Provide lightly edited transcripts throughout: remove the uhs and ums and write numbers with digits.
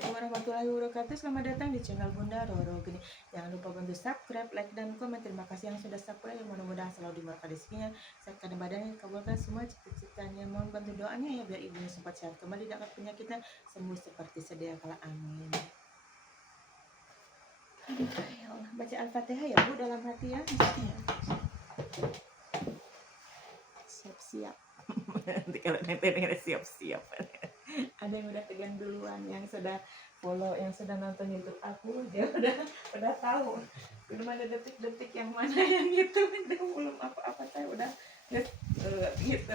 Assalamualaikum warahmatullahi wabarakatuh. Selamat datang di channel Bunda Roro Geni. Jangan lupa bantu subscribe, like, dan komen. Terima kasih yang sudah subscribe. Mudah-mudahan selalu dimurkahi rezekinya, sehatkan badannya, kabulkan semua cita-citanya. Mohon bantu doanya ya biar ibunya sempat sehat kembali dari penyakitnya, sembuh seperti sedia kala. Amin. Ya Allah, baca Al-Fatihah ya Bu dalam hati ya. Siap-siap. Nanti kalau nempel siap-siap. Ada yang udah tegang duluan, yang sudah follow, yang sudah nonton YouTube aku, dia udah tahu belum ada detik-detik yang mana yang itu belum apa-apa, saya udah gitu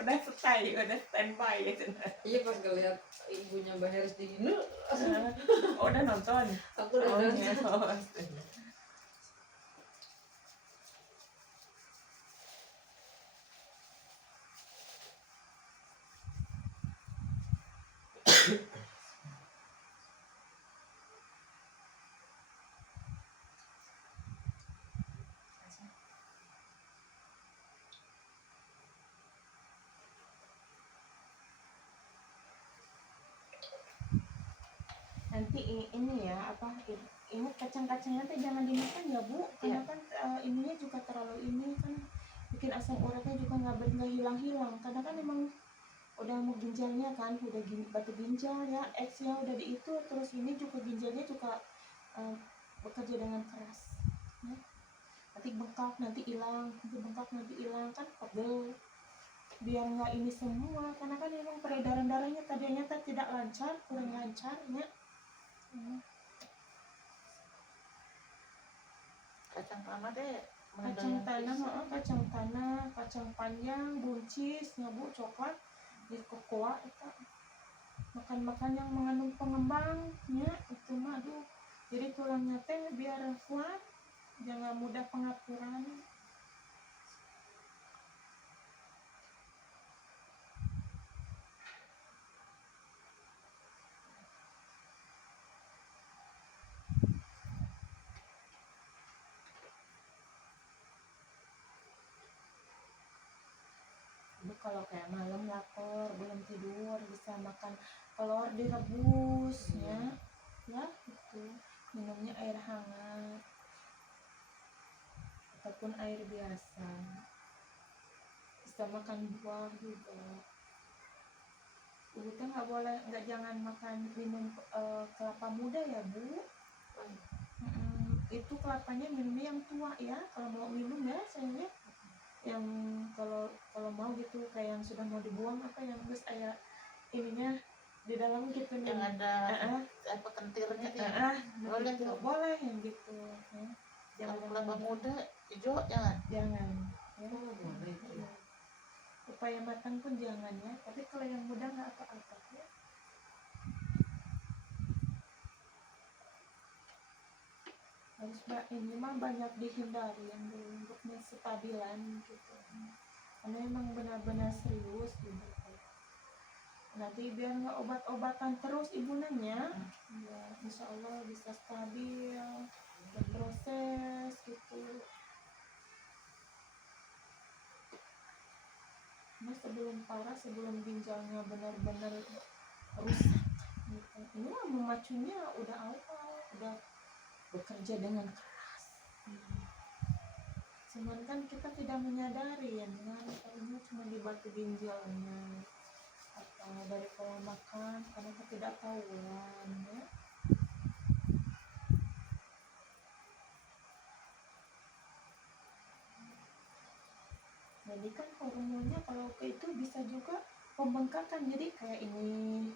udah stay, udah standby gitu. Iya, pas ngeliat ibunya Mbak Heris di gini, Oh, udah nonton. aku udah nonton. Ya, nanti ini ya apa, ini kacang-kacangnya teh jangan dimakan ya Bu, karena kan ininya juga terlalu ini kan bikin asam uratnya juga nggak hilang-hilang, karena kan emang udah mau ginjalnya kan, udah batu ginjal ya, X-nya udah di itu, terus ini juga ginjalnya juga bekerja dengan keras ya. Nanti bengkak, nanti hilang, nanti bengkak, nanti hilang, kan pegel. Biar nggak ini semua, karena kan emang peredaran darahnya tadinya tidak lancar, kurang lancar ya. Kacang tanah deh, Kacang tanah, kacang tanah, kacang panjang, buncis, Bu, coklat, di kokoa itu. Makan-makan yang mengandung pengembangnya itu mah, aduh, jadi tulangnya teh biar kuat, jangan mudah pengaturan. Kalau kayak malam lapar belum tidur bisa makan telur direbus ya itu, minumnya air hangat ataupun air biasa, bisa makan buah juga. Ibu teh jangan makan minum kelapa muda ya Bu. Itu kelapanya minumnya yang tua ya, kalau mau minum ya sayangnya, yang kalau mau gitu kayak yang sudah mau dibuang apa yang terus kayak ininya di dalam gitu yang nih, ada apa kentirnya dia. boleh gitu, boleh yang gitu ya. Kalau kelapa muda hijau jangan ya. boleh itu. Upaya matang pun jangan ya, tapi kalau yang muda nggak apa-apa ya. Harus ini mah banyak dihindari yang untuk stabilan gitu, karena emang benar-benar serius gitu. Nanti biar nggak obat-obatan terus ibu nanya, ya insya Allah bisa stabil, berproses gitu. Nah sebelum parah, sebelum ginjalnya benar-benar rusak gitu. Ini mah memacunya udah awal, udah bekerja dengan keras. Cuman kan kita tidak menyadari ya, karena cuma di batu ginjalnya atau dari pola makan, karena ketidaktahuan ya. Jadi kan hormonnya kalau itu bisa juga pembengkakan, jadi kayak ini,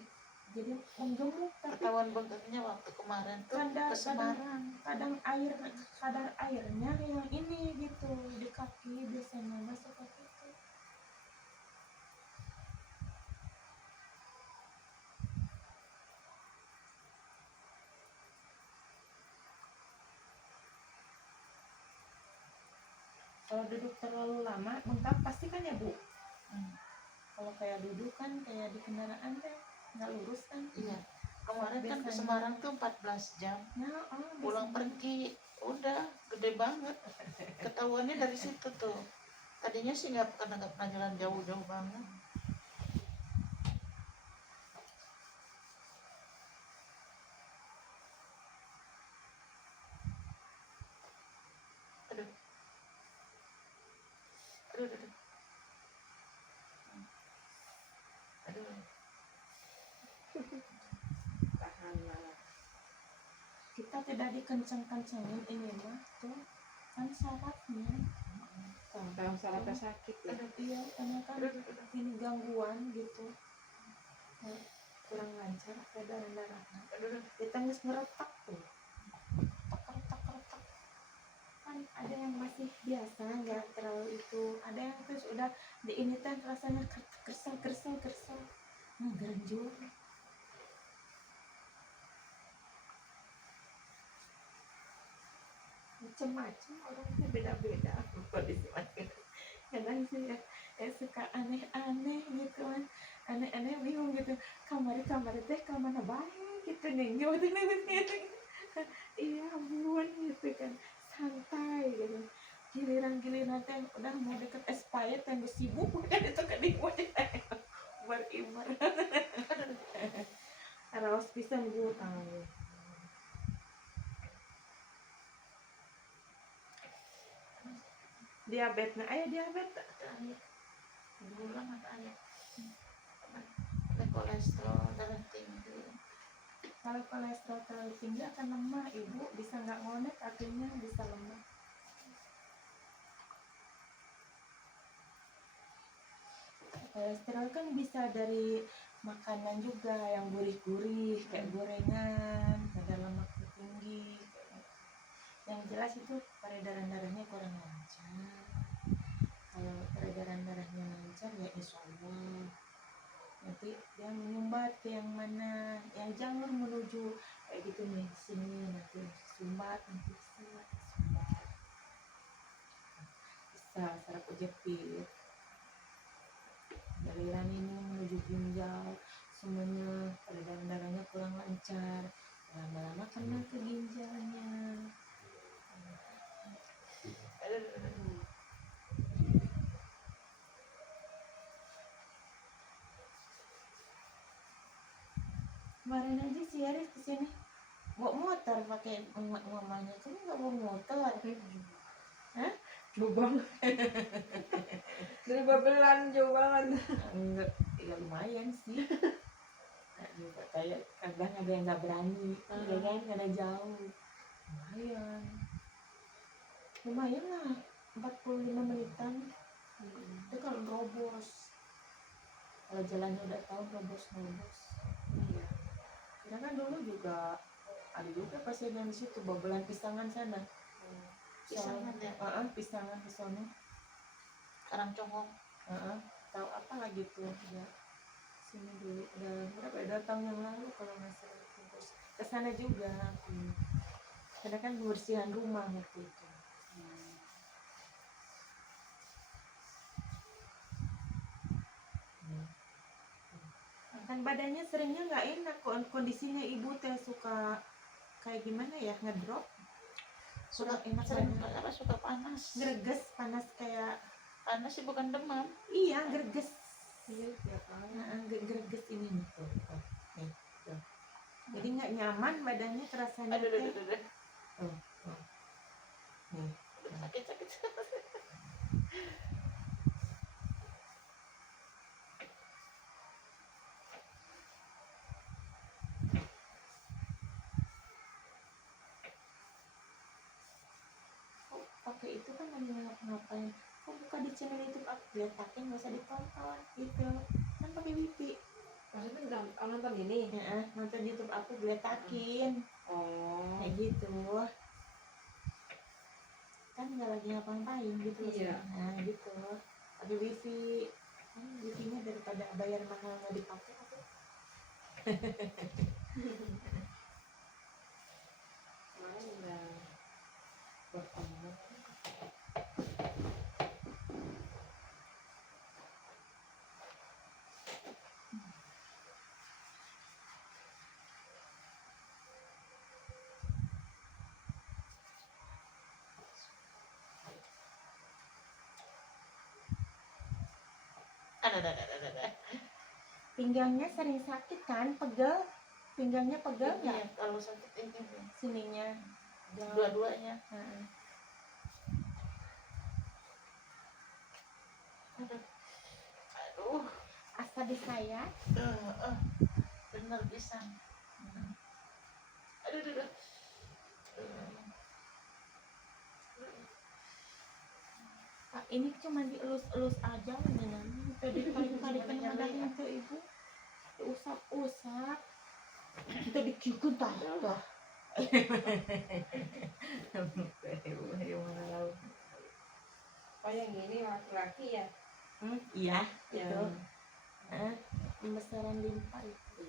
jadi menggemuk, tapi Ketahuan bengkaknya waktu kemarin tuh ke Semarang. kadar airnya yang ini gitu di kaki, biasanya masuk kaki itu. Kalau duduk terlalu lama bengkak pasti kan ya Bu. Kalau kayak duduk kan kayak di kendaraan teh nggak lurus kan. Iya, kemarin kan ke Biasanya. Semarang tuh 14 jam Nah, pulang pergi udah gede banget, ketahuannya dari situ tuh. Tadinya sih nggak pernah jalan jauh-jauh banget. kita tidak dikencang-kencangin ini mah tuh kan syaratnya. Yang sarafnya sakit ya. Iya, karena kan ini gangguan gitu. Kurang lancar peredaran darahnya. Kita nggak ngeretak tuh. Retak. Kan ada yang masih biasa nggak terlalu itu, ada yang terus udah di ini kan rasanya kersel gerenjur. Macam-macam orangnya beda-beda kondisi masing. Kadang sih ya suka aneh-aneh gitu kan, aneh-aneh bingung gitu, kamar teh kamar baik gitu nih gitu. Iya ampun gitu kan, santai gitu. Giliran teh udah mau deket expired yang sibuk udah itu ke dimut bar-ibar. Raos pisan gue tahu. Diabetes, nah ayo diabetes. Gula mata air. Kolesterol darah tinggi. Kalau kolesterol terlalu tinggi akan lemah, ibu bisa nggak ngonek, akhirnya bisa lemah. Kolesterol kan bisa dari makanan juga yang gurih-gurih kayak gorengan, ada lemak tinggi. Yang jelas itu peredaran darahnya kurang lancar. Kalau peredaran darahnya lancar ya insya Allah nanti dia menyumbat ke yang mana, yang jalur menuju kayak gitu nih sini nanti sumbat, nanti sumbat bisa saraf kejepit, aliran ini menuju ginjal, semuanya peredaran darahnya kurang lancar, lama-lama kena ke ginjalnya. Kemarin aja si Aris kesini bawa motor pakai mamanya, kamu nggak bawa motor? Hah? Jauh banget. Dari Babelan jauh banget. Enggak, ya lumayan sih. Nah, juga kayak kadang ada yang nggak berani, ya kan, karena jauh. Lumayan lah, 45 menitan. Itu kalau robos, kalau jalannya udah tahu robos. Iya. Karena kan dulu juga ada juga pasien yang di situ Babelan Pisangan sana. Pisangan ya? Pisangan ke sana. Karangcongong. Tahu apa lagi tuh ya. Sini dulu udah berapa ya, 2 tahun yang lalu kalau nggak salah, terus ke sana juga. Karena kan kebersihan rumah waktu itu. Kan badannya seringnya nggak enak, kondisinya ibu teh suka kayak gimana ya, ngedrop, Suka enak sering badan, apa, suka panas. greges, panas kayak Panas sih bukan demam. iya greges. Iya, tiap hari. Greges ini nih tuh. Nih, tuh. Jadi nggak nyaman badannya, terasanya Aduh. teh. Nih. Sakit. Pakai itu kan lagi ngapain, kok buka di channel YouTube aku, letakin nggak usah ditonton gitu kan, pakai wifi. Maksudnya nonton ini? Ya, nonton YouTube aku geletakin. Oh. Kayak gitu kan, nggak lagi ngapain gitu. Iya. Nah gitu pakai wifi kan, wifi-nya daripada bayar mahal nggak dipakai aku. Kemarin udah bertemu. Ada. Pinggangnya sering sakit kan, pegel, pinggangnya pegel nggak? Iya, kalau sakit ini Sininya dua-duanya. Aduh. Asa di saya Bener bisa. Aduh. ini cuma dielus-elus aja beneran. Tadi tarik-tarik dengan itu ibu, diusap-usap, itu dikikun tah. Oh yang ini laki-laki ya? Iya, Yang itu. Pembesaran limpa itu.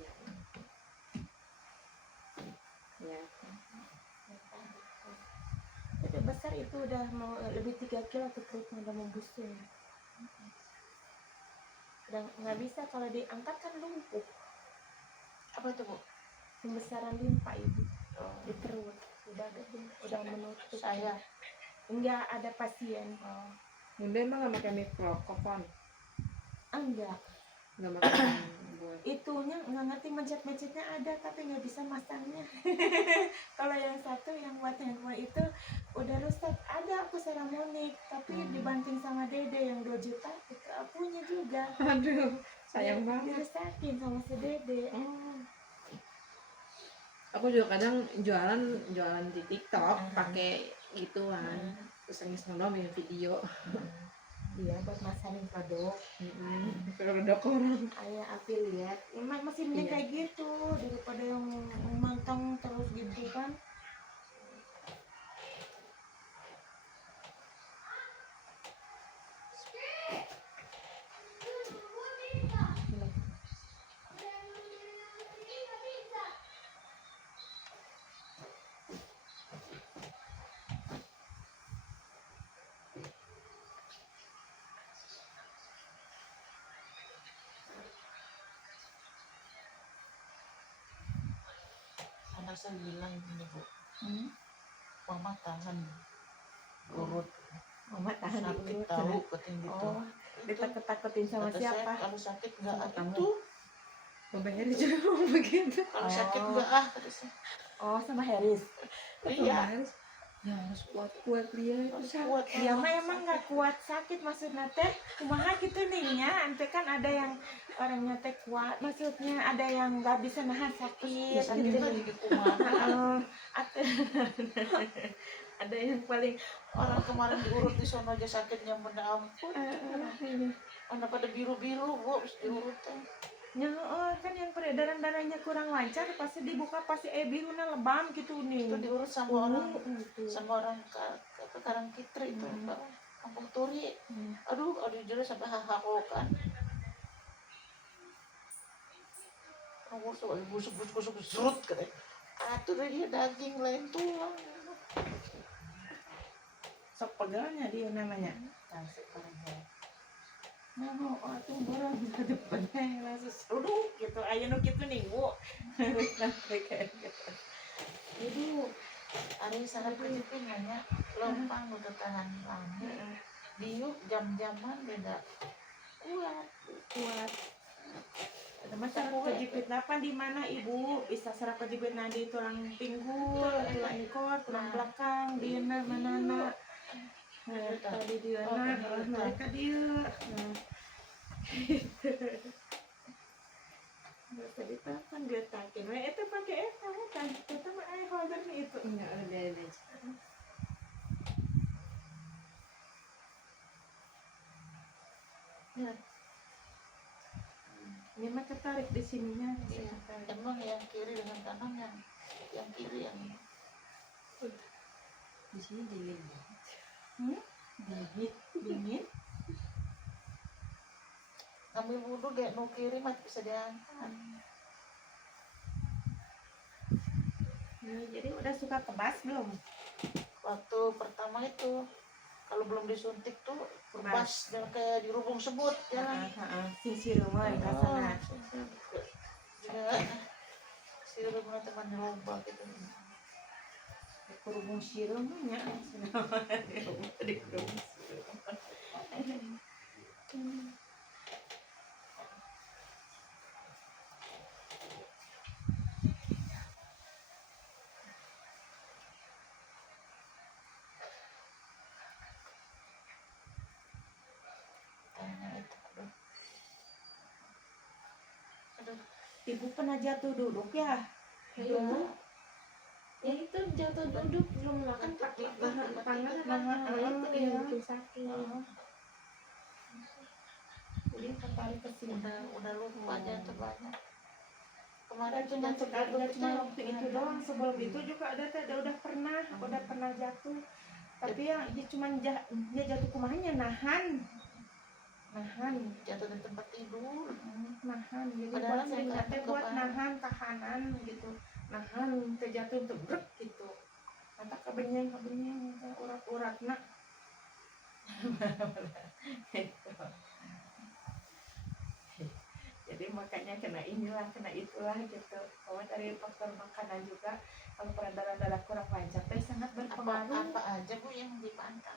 iya. Ya. Udah besar itu udah mau lebih 3 kilo tuh perutnya udah mau busung. Udah nggak bisa kalau diangkat kan lumpuh. Apa tuh, Bu? Pembesaran limpa ibu di perut udah menutup. Saya. Enggak ada pasien. Bunda emang nggak pakai mikrofon? Enggak. Nggak pakai buat. Itunya nggak ngerti mencet-mencetnya ada tapi nggak bisa masangnya. Kalau yang satu yang buat handphone itu udah rusak, ada aku Seramonik tapi dibanting sama Dede yang 2 juta itu punya juga. Aduh, sayang banget. Dirusakin sama si Dede. Aku juga kadang jualan di TikTok pakai gituan. Terus iseng doang bikin video. Iya buat masarin produk. Produk orang. Ayah api lihat, emang masih mending Iya. kayak gitu daripada yang mantang terus gitu kan. Anak saya bilang gini, Bu. Mama tahan urut. Mama tahan Sakit urut. tahu katanya gitu. Oh, ditakut-takutin sama Kata siapa? saya, kalau sakit enggak Sama kamu. itu. Mbak Heri juga ngomong begitu. Kalau sakit Oh. enggak kata saya. Oh, sama Haris. Iya. Ya harus kuat-kuat dia itu Kuat. Ya mah emang nggak kuat sakit maksudnya teh. Kumaha gitu nih ya. Ante kan ada yang orangnya teh kuat, maksudnya ada yang nggak bisa nahan sakit. Sakit Gitu. lagi ke kumaha. Ada yang paling Orang kemarin diurut di sono aja sakitnya minta ampun. Mana pada biru-biru, Bu, habis diurut teh. kan yang peredaran darahnya kurang lancar pasti dibuka pasti birunya lebam gitu nih. Itu diurut sama orang Gitu. sama orang Karangkitri itu, Pak. Kampung Turi. Aduh jelas sampai hahakokan. Busuk zrut katanya. Atur dia daging lain tulang. Sok pegelnya dia namanya. Nah, tuh barang di depannya langsung seruduk gitu. Ayo nu kitu nih, Bu. Kayak gitu. Jadi hari sangat kejepin nanya lompang udah tahan lama. Diuk jam-jaman beda kuat. Ada masalah kejepit napan di mana Ibu? Bisa serap kejepit di tulang pinggul, tulang ekor, tulang belakang, di mana? Tadi di mana? Mereka dia. Bisa ditahan dia takin. Itu pakai eta kan? Kita mah holder itu. Enggak ada. Ya. Ini mah ketarik di sininya. Iya. Emang yang kiri dengan kanan yang kiri yang Di sini dingin. Dingin. ngambil wudhu kayak no kiri mah bisa diangkat. Jadi udah suka tebas belum? Waktu pertama itu kalau belum disuntik tuh kebas dan kayak dirubung sebut jalan. Sisi rumah di sana. Juga si rumah teman loba gitu. Kerubung sirumnya. Di kerubung sirum. Ibu pernah jatuh duduk ya? Belum. Ya itu jatuh duduk belum makan pakai tangan itu yang bikin sakit. dia tertarik ke sini. udah lupa jangan terbanyak. Nggak Kemarin tuh cuma jatuh nggak cuma itu waktu itu doang, sebelum itu juga udah pernah jatuh, tapi ya dia cuma dia jatuh kumahnya nahan jatuh di tempat tidur. nahan, jadi Padahal buat sering mereka teh tuh buat kebanyakan. nahan tahanan gitu, nahan terjatuh untuk brek gitu, mata kebenyeng urat nak. Jadi makanya kena inilah kena itulah gitu. Kalau dari faktor makanan juga, kalau peredaran darah kurang lancar teh sangat berpengaruh. Apa aja Bu yang dipantau?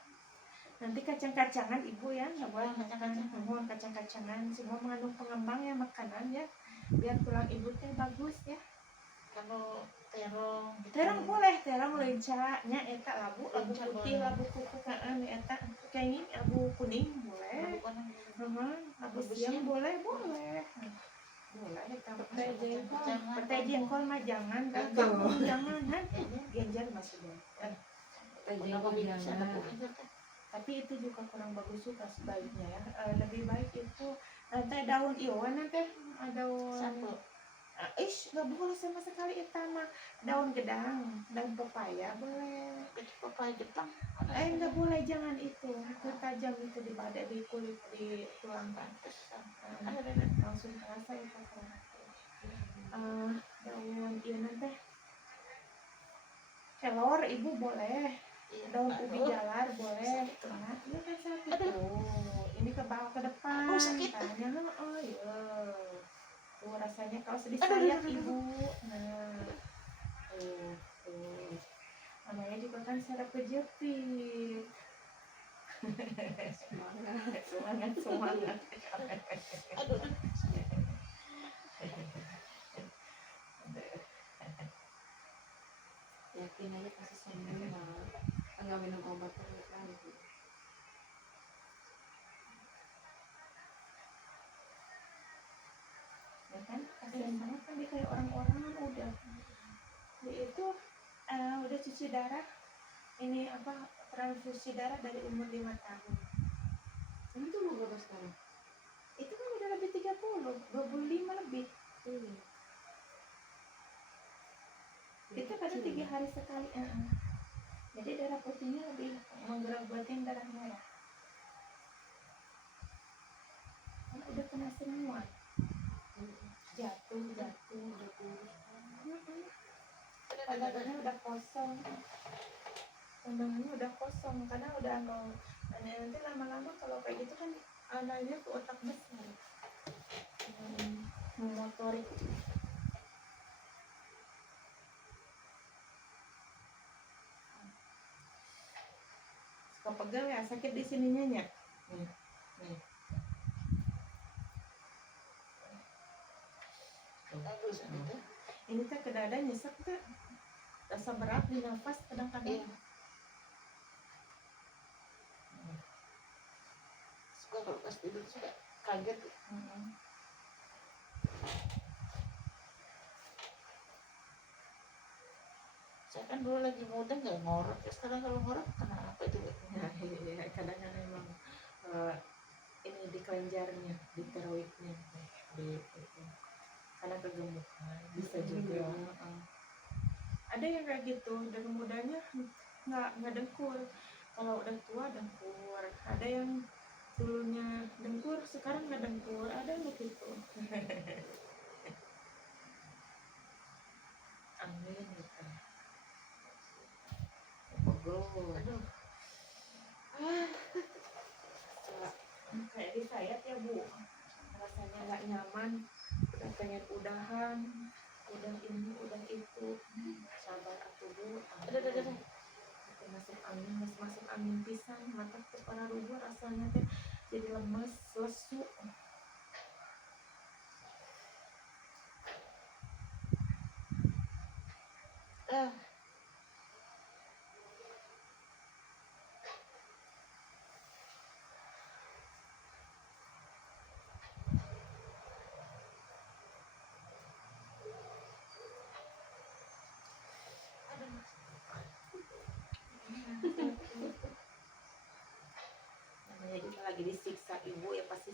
Nanti kacang-kacangan ibu ya nggak boleh makan. Kacang-kacangan. Kacang-kacangan semua mengandung pengembang ya makanan ya, biar tulang ibu teh bagus ya. Kalau terong gitu. Terong boleh, terong lencanya eta labu Lenca putih, boleh. labu kuku eta kayak ini abu kuning boleh. Labu siam boleh. Boleh eta pete jengkol mah jangan kan. Jangan kan. Genjer maksudnya. Jengkol jangan. Tapi itu juga kurang bagus juga sebaiknya ya. Lebih baik itu nanti daun iwan nanti daun nggak boleh sama sekali itu mah. Daun gedang, daun pepaya boleh. Pepaya Jepang. Nggak boleh, jangan itu tajam itu di badan, di kulit, di tulang Pantesan. langsung terasa itu daun iya nanti kelor ibu boleh, daun ubi jalar boleh. Nah, ini kan sakit tuh, ini ke bawah ke depan. Oh, sakit. Tanya iya tuh rasanya kalau sedih sayap ibu. Nah tuh namanya juga kan saraf kejepit. Semangat. Aduh. Yakin aja pasti sembuh mah. Enggak minum obat lagi. Ya kan kasihan banget kan dia kayak orang-orang udah dia itu udah cuci darah, ini apa transfusi darah dari umur 5 tahun. Ini tuh mau berapa sekarang? Itu kan udah lebih 25 lebih. Itu pada 3 hari sekali. Jadi darah putihnya lebih menggerogotin darah merah. Kan udah kena semua. Jatuh. Pandangannya udah kosong. Karena udah nanti lama-lama kalau kayak gitu kan anaknya ke otak besar. Motorik. Suka pegang ya, sakit di sininya nya. Nih. Ini teh ke dada nyesek teh. Rasa berat di nafas kadang-kadang. Suka kalau pas tidur suka kaget. Saya kan dulu lagi muda nggak ngorok, sekarang kalau ngorok kenapa itu? Nah, iya, kadang-kadang memang ini di kelenjarnya, di tiroidnya, karena kegemukan bisa juga. Ada yang kayak gitu dari mudanya nggak dengkur, kalau udah tua dengkur. Ada yang dulunya dengkur sekarang nggak dengkur, ada yang begitu. Amin gitu. Aduh. Kayak disayat ya Bu, rasanya nggak nyaman, udah pengen udahan, udah ini udah itu. Sabar atuh Bu. Aduh. Masuk angin pisan, mata kepala rubuh rasanya teh jadi lemes, lesu. Namanya juga lagi disiksa ibu ya pasti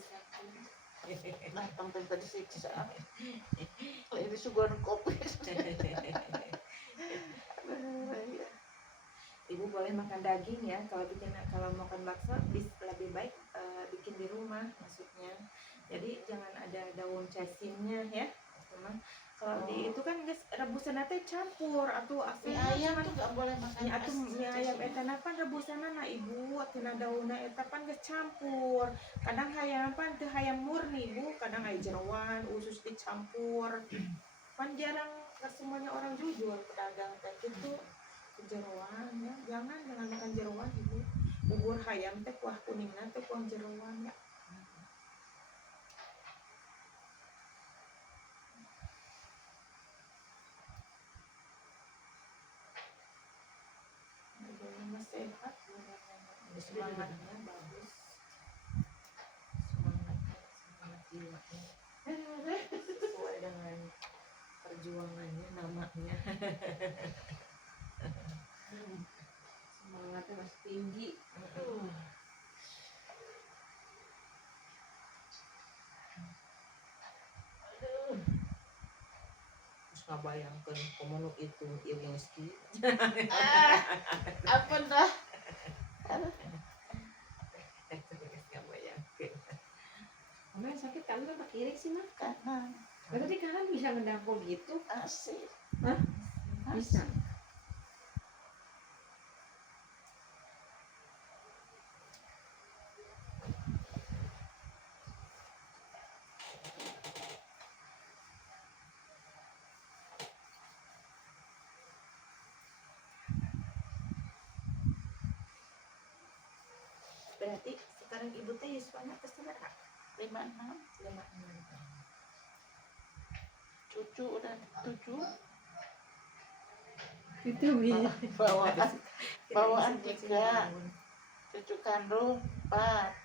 Datang tadi siksa. Lagi disuguhan kopi. Ibu boleh makan daging ya, kalau makan bakso lebih baik bikin di rumah maksudnya. Jadi jangan ada daun casimnya ya, teman. Kalau di itu kan guys rebusan teh campur atau Mie ayam tuh gak boleh makan atau mie ayam eta pan rebusan ibu tina daunna eta pan geus campur. Kadang hayam pan teu hayam murni ibu, kadang aya jeroan usus dicampur. Pan jarang semuanya orang jujur pedagang teh gitu. Jeroan ya, jangan makan jeroan ibu. Bubur hayam teh kuah kuningna teh kuah jeroan ya. Bagaimana sehat, semangatnya bagus, semangat jiwanya sesuai dengan perjuangannya namanya. Semangatnya masih tinggi. Terus ngabayangkeun komono itu Iwinski. Apa dah? Ngabayangkeun. Mama yang sakit kanan apa kiri sih mah? Kanan. Berarti kanan bisa ngedangkul gitu? Asik. Hah? Bisa. Berarti sekarang ibu teh yuswanya ke seberapa? 56. 56. Cucu udah 7. Itu bisa. Bawaan 3. Cucu kandung 4.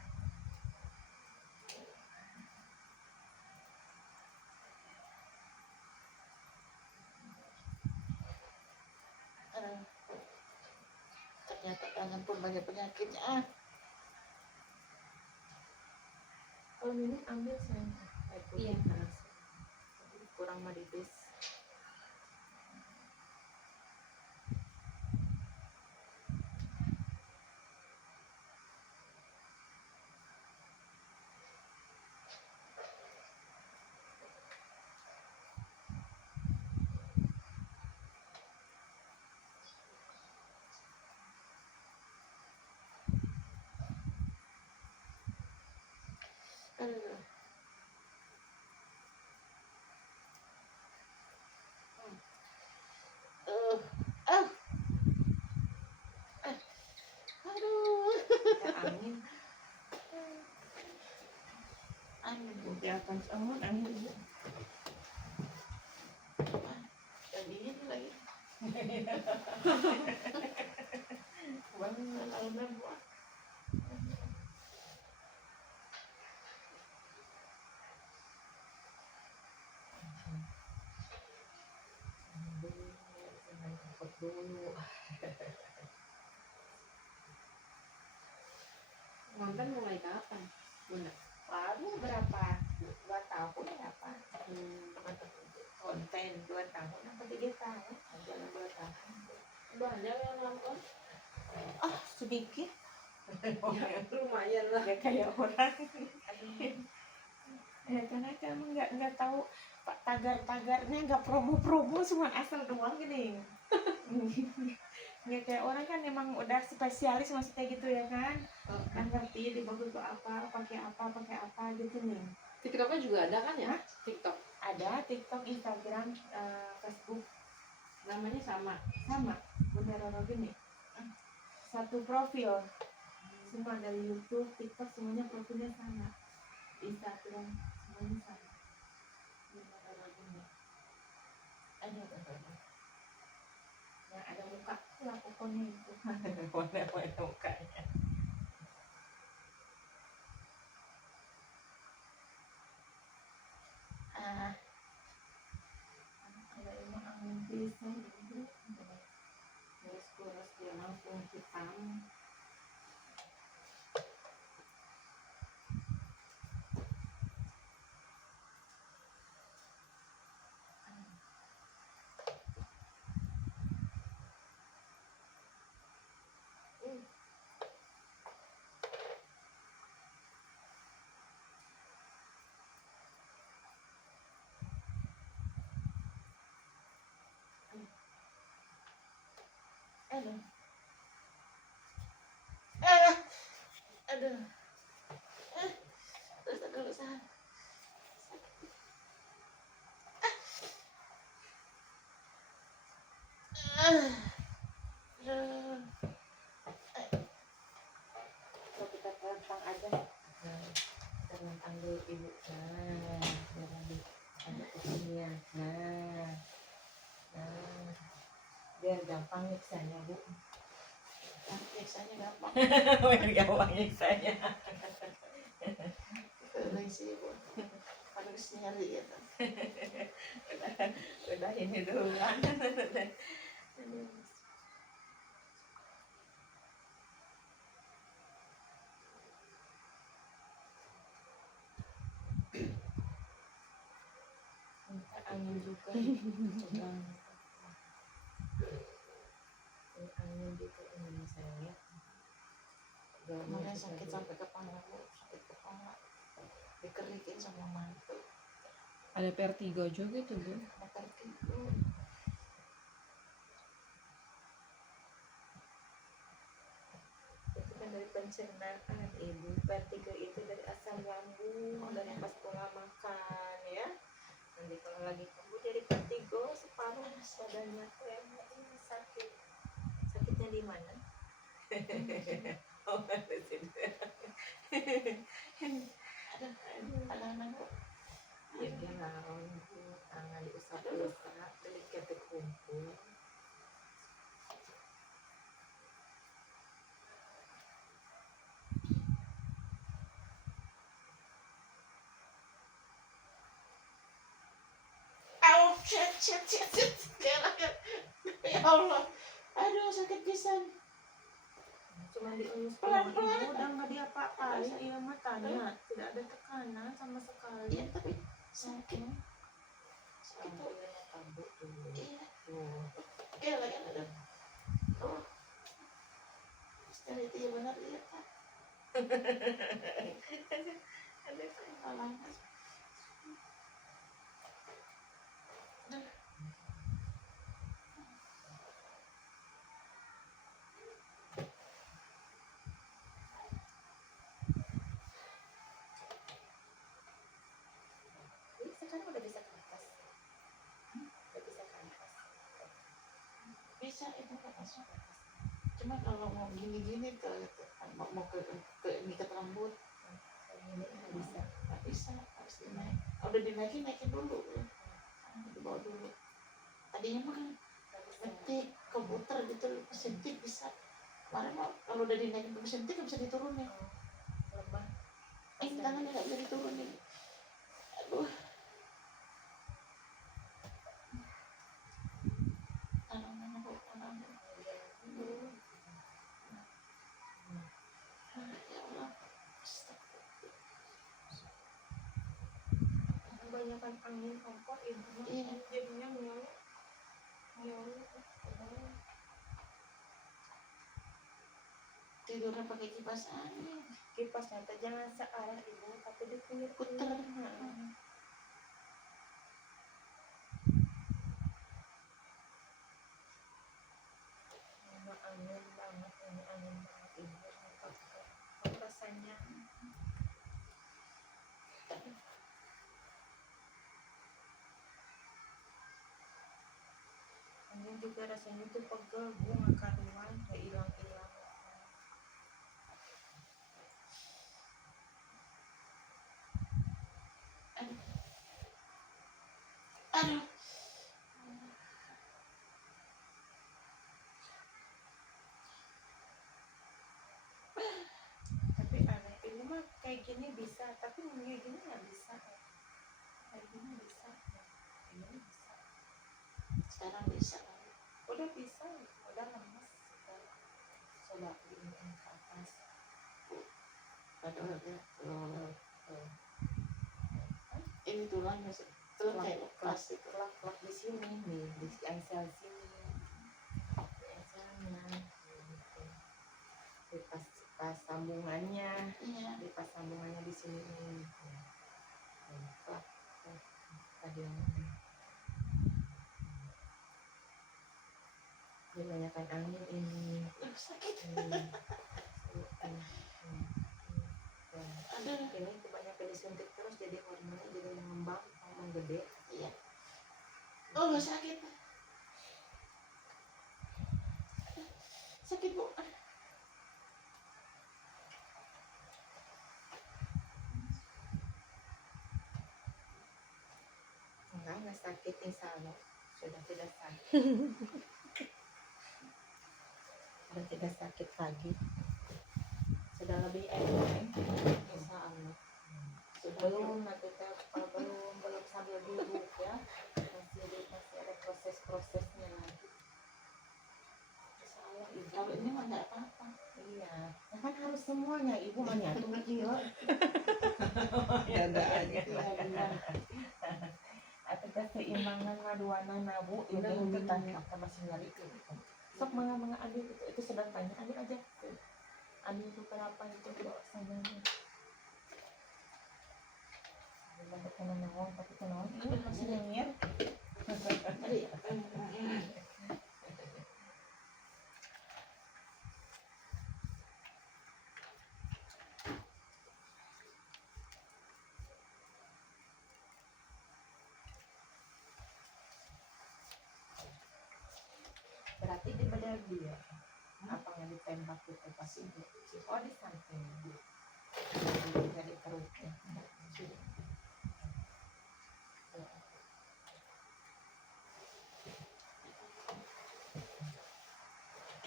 Ternyata tangan pun banyak penyakitnya. Kalau minum ambil sayang. Iya. Kurang medis. Aduh. Angin. Angin. Kelihatan semut angin. Jadi ini lagi. Bangun auna buah. Dulu. Nonton mulai kapan? Bunda. Baru berapa? 2 tahun apa? Konten 2 tahun apa 3 tahun? Jalan 2 tahun. Banyak yang nonton. Sedikit. Lumayan lah. Gak kayak orang. Karena kamu nggak tahu pak tagar-tagarnya, nggak promo-promo, cuma asal doang gini. Nggak kayak orang kan emang udah spesialis maksudnya gitu ya kan. Kan ngerti di bagus tuh apa, pakai apa gitu nih. TikToknya juga ada kan ya? Hah? TikTok. Ada TikTok, Instagram, Facebook, Namanya sama. beneran gini. Satu profil. Semua dari YouTube, TikTok semuanya profilnya sama. Instagram semuanya sama. Beneran gini. Ada. Yang ada muka lah pokoknya itu. Warna mukanya. Kalau emang angin pisang gitu, terus dia langsung hitam. Aduh. Ah, aduh. Terus dulu sah. Aduh. Kalau kita rentang aja. Nah, kita rentang dulu ibu. Nah, biar lebih ada kesininya. Nah, biar gampang nyiksanya bu. Biasanya gampang. Biar gampang nyiksanya. Keren sih bu. Harus nyari ya. Udah ini duluan. Minta angin juga. Coba. Angin gitu ini saya. Kemarin sakit sampai kepala bu. Sakit kepala. Dikerikin sama mantu. Ada vertigo juga tuh bu. Vertigo. Itu kan dari pencernaan ibu. Vertigo itu dari asam lambung, dari pas pola makan ya. Nanti kalau lagi kamu jadi vertigo separuh badannya tuh ini sakit. Sakitnya di mana? Oh, di situ. Ada anak bu. Ya naon bu, tangan diusap-usap, delik kumpul. Au, shit. Ya Allah. Aduh, sakit pisan. Cuma dielus Pelan-pelan. ibu, udah nggak diapa-apain. Iya matanya tidak ada tekanan sama sekali. Iya, tapi sakit. Sakit tuh. Tampilnya tabuk dulu. Iya. Tuh. Gila. Oh. Sekali itu ya benar ya Pak. Ada Alamak. sekarang udah bisa ke atas. Udah bisa ke atas. Bisa itu kan masuk. Cuma kalau mau gini mau ke ngikat rambut Ini nggak bisa. nggak bisa, harus dinaik. Udah naikin dulu ya. Dibawa dulu. Tadinya mah kan ngetik komputer gitu sentik bisa. Kemarin mah kalau udah dinaikin ke sentik nggak bisa diturunin. Lemah. Tangannya nggak bisa diturunin. Aduh. Kebanyakan angin kompor ibu Iya. jadinya nyolok. Tidurnya pakai kipas angin. Kipasnya teh jangan searah ibu, tapi di pinggir Puter. Angin banget ini angin banget ibu. Rasanya angin juga rasanya tuh pegel bu, nggak karuan, nggak hilang-hilang. Aduh. Tapi aneh ini mah kayak gini bisa, tapi kayak gini nggak bisa. Kayak gini bisa, ini bisa. Sekarang bisa. Udah bisa, udah lemes. Coba ini ke atas. Padahal ya. Ini tulangnya tulang kayak plastik. Kelak di sini nih, di sel sini. Selnya. Di pas sambungannya. Iya. Di pas sambungannya di sini nih. Kelak. Tadi kebanyakan angin ini. sakit. Ya. Aduh. Ini kebanyakan disuntik terus jadi hormonnya jadi mengembang gede. Iya. Oh sakit. Sakit bu. Enggak sakit insya Allah sudah tidak sakit. Sudah tidak sakit lagi. Sudah lebih enteng insya Allah. Belum nanti belum sambil duduk ya, masih ada proses-prosesnya lagi. Insya Allah ibu. Kalau ini mah nggak apa-apa. Iya. Ya kan harus semuanya ibu mah nyatu lagi ya. Ya udah aja. Iya benar. Atau keseimbangan maduana nabu Udah ini mau kita minum. apa masih nyari itu. Sok manga adik itu sedang tanya adik aja. Adik itu kenapa itu bawa saja. Banyak yang nongol tapi kenal ini masih nyengir. Tadi. Berarti di bedal dia. Apa yang ditembak itu pas itu? Oh di samping. Dari perutnya.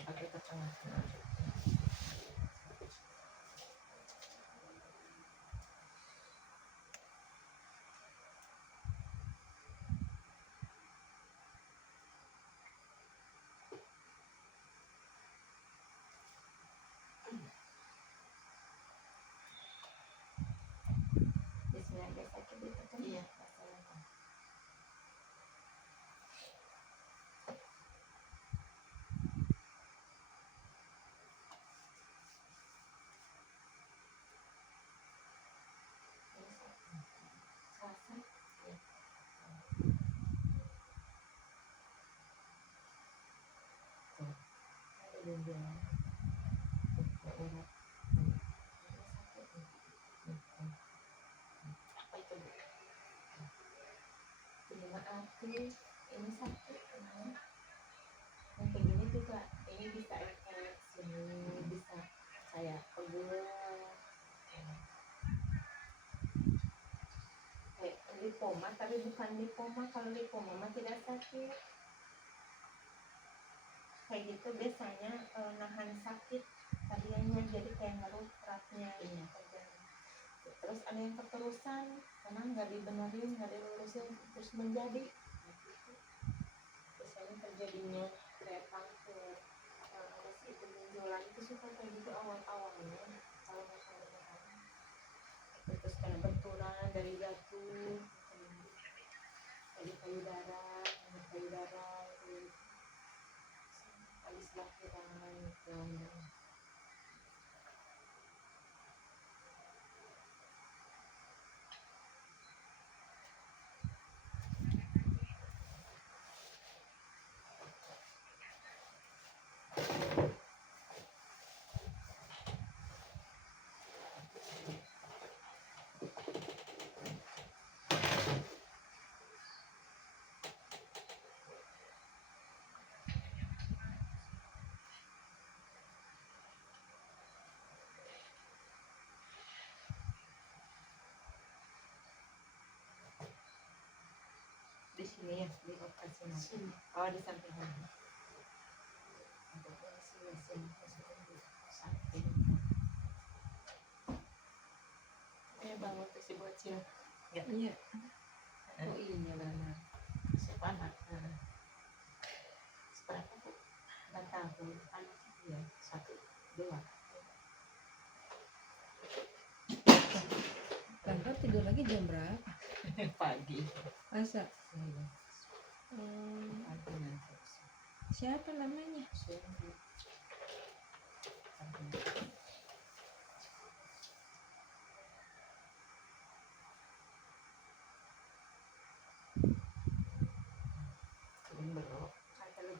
Pakai ke tengah-tengah. Bismillah guys, sakit itu kan? Iya. Apa itu bu? Terima kasih. Ini sakit kenapa? Yang kayak gini juga ini bisa efek sini bisa kayak pegel kayak lipoma tapi bukan lipoma. Kalau lipoma mah tidak sakit kayak gitu biasanya nahan sakit tadinya jadi kayak ngerut keratnya Iya. terus ada yang keterusan karena nggak dibenerin nggak dilurusin terus menjadi biasanya terjadinya kayak kanker masih itu benjolan itu suka kayak gitu awal-awalnya kalau nggak salah terus karena benturan dari jatuh dari payudara habis lahiran gitu. Di sini ya di operasi Sini. oh di samping Sakit. bangun tuh si bocil Ya. iya oh ini benar Siapa anak? Seberapa bu? 4 tahun anak ya 1 2 Tante tidur lagi jam berapa? pagi Masa? pagi nanti Siapa namanya? Belum belum. kata lu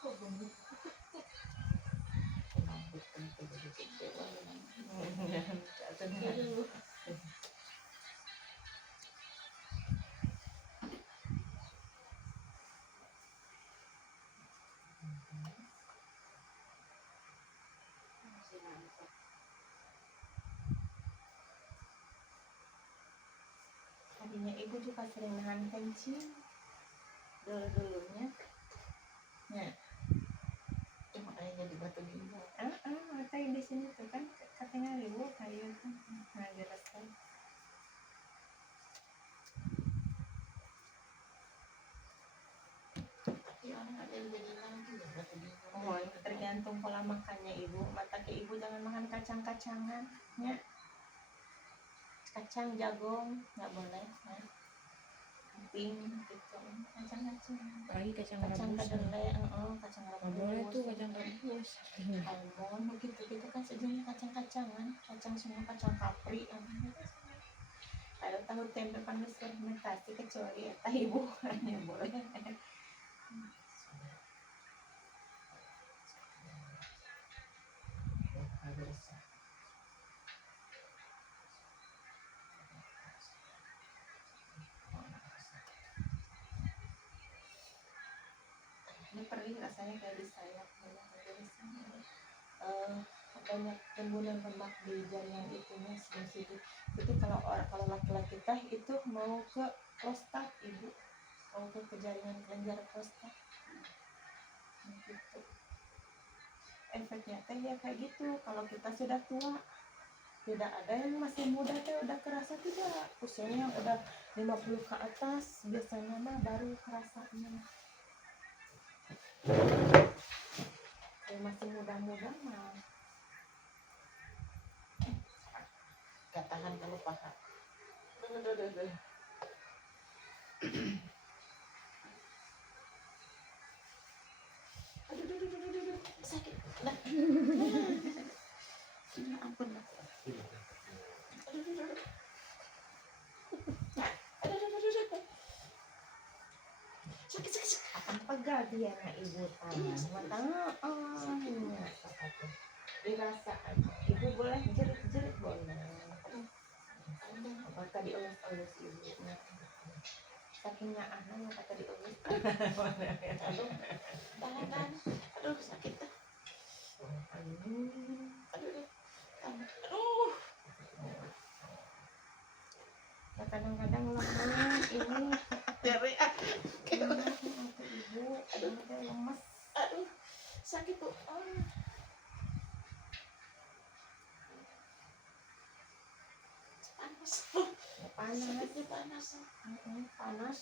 Kenapa tentu jadi kecewa dengan Aduh. Tadinya ibu juga sering nahan kencing dulu-dulunya. Ya, cuma kayak jadi batu ginjal. Kayak di sini tuh kan katanya ibu kayak kan. Nah, jelaskan. Tapi orang ada yang jadi lagi ya batu ginjal. Oh, itu tergantung pola makannya ibu. Mata ke ibu jangan makan kacang-kacangan, ya. Kacang, jagung nggak boleh, ya. Emping gitu, kacang-kacang. Apalagi kacang Kacang rebus. kedelai, kacang Nggak boleh rebus. tuh kacang rebus. Almond begitu gitu kan sejenis kacang-kacangan, kacang semua, kacang kapri, kalau tahu tempe panas fermentasi kecuali ya ibu hanya boleh. Ini perih rasanya kayak di sayap, banyak timbunan lemak di jaringan itunya situ. Itu kalau laki-laki teh itu mau ke prostat ibu, mau ke jaringan kelenjar prostat. Gitu. Efeknya teh ya kayak gitu. Kalau kita sudah tua, tidak ada yang masih muda teh udah kerasa tidak. Usianya yang udah 50 ke atas biasanya mah baru kerasanya. Yang masih muda-muda mah Gak tahan kalau paha. Aduh, sakit. Nah. Ya ampun lah. Aduh. Sakit. akan pegal dia na ibu matang iya dirasa aja ibu boleh jerit boleh apakah diolus-olus ibu saking naannya kata diolus Tahan. Aduh sakit. Aduh. ya kadang-kadang lemas ini Dari lemas atau ibu ada lemas aduh sakit tuh. Panas. panas panas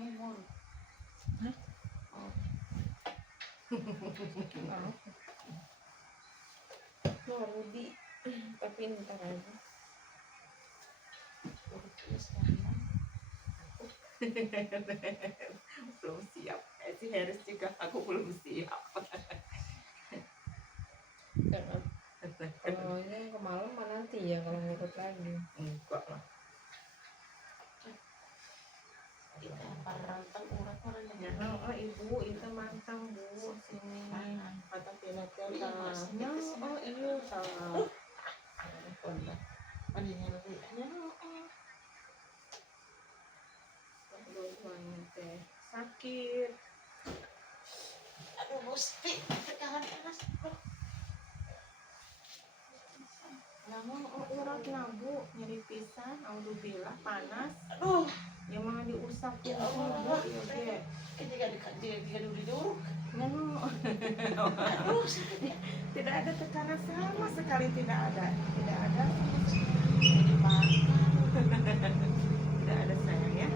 Umur. Mau Rudi, tapi ntar aja. Belum siap. Si Harris juga aku belum siap. Kalau ini ke malam mah nanti ya kalau ngikut lagi. Enggak lah. Kita parantang urat orang ya ibu itu mantang bu sini Mata pinatnya Iya, tanahnya. Mas. Iya tanah. Mandinya lebih. Dua-duanya teh sakit. Aduh Gusti, jangan panas. namun urat nabu nyeri pisan alhamdulillah panas Aduh, yang mana diusap Ya tuh, Allah, Bu, iya. dia duduk. Nganu. Terus Tidak ada tekanan sama sekali, tidak ada jadi makan. tidak ada sayang ya.